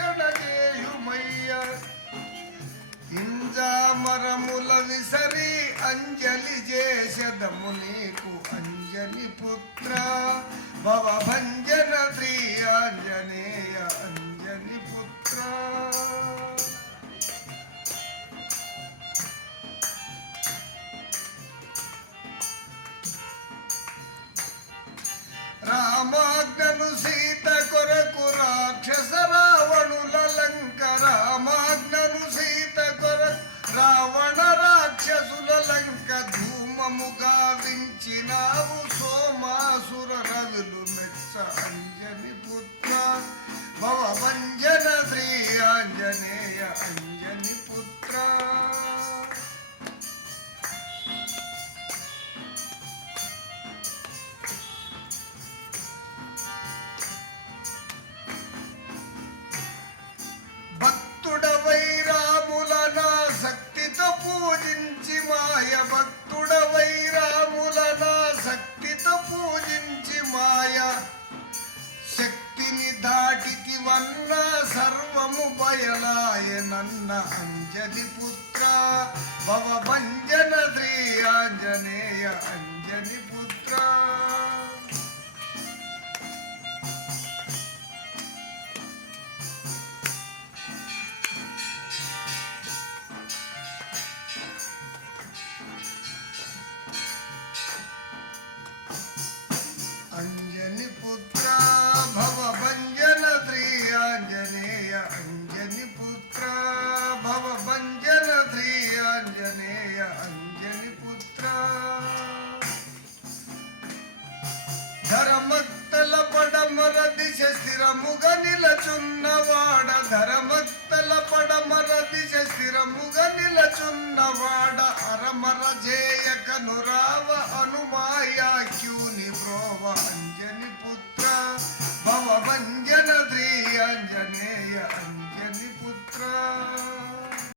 రక్షణ చేయుమయ్య ఇంజామరముల విసరి అంజలి చేసెదము నీకు అంజని పుత్ర భవభంజన శ్రీ ఆంజనేయ అంజని పుత్ర రామాజ్ఞను సీత కొరకు రాక్షస రావణుల లంక రామాజ్ఞను సీత కొరకు రావణ రాక్షసుల లంక ధూమముగా వించినావు సోమాసుర రవిలు మెచ్చ అంజని పుత్ర భవభంజన శ్రీ ఆంజనేయ అంజని పుత్ర భక్తుడవై రాముల నా శక్తితో పూజించి మాయ భక్తుడవై రాముల నా శక్తితో పూజించి మాయ శక్తిని దాటితివన్న సర్వము బయలాయనన్న అంజలి పుత్ర భవభంజన శ్రీ ఆంజనేయ అంజని పుత్ర అంజని పుత్ర భవభంజన శ్రీ ఆంజనేయ అంజని పుత్ర భవభంజన శ్రీ ఆంజనేయ అంజని పుత్ర ధరమత్తల పడమర దిశ స్థిరముగా నిలచున్నవాడ ధరమత్తల పడమర దిశ స్థిరముగా నిలచున్నవాడ అరమర జేయకను రావ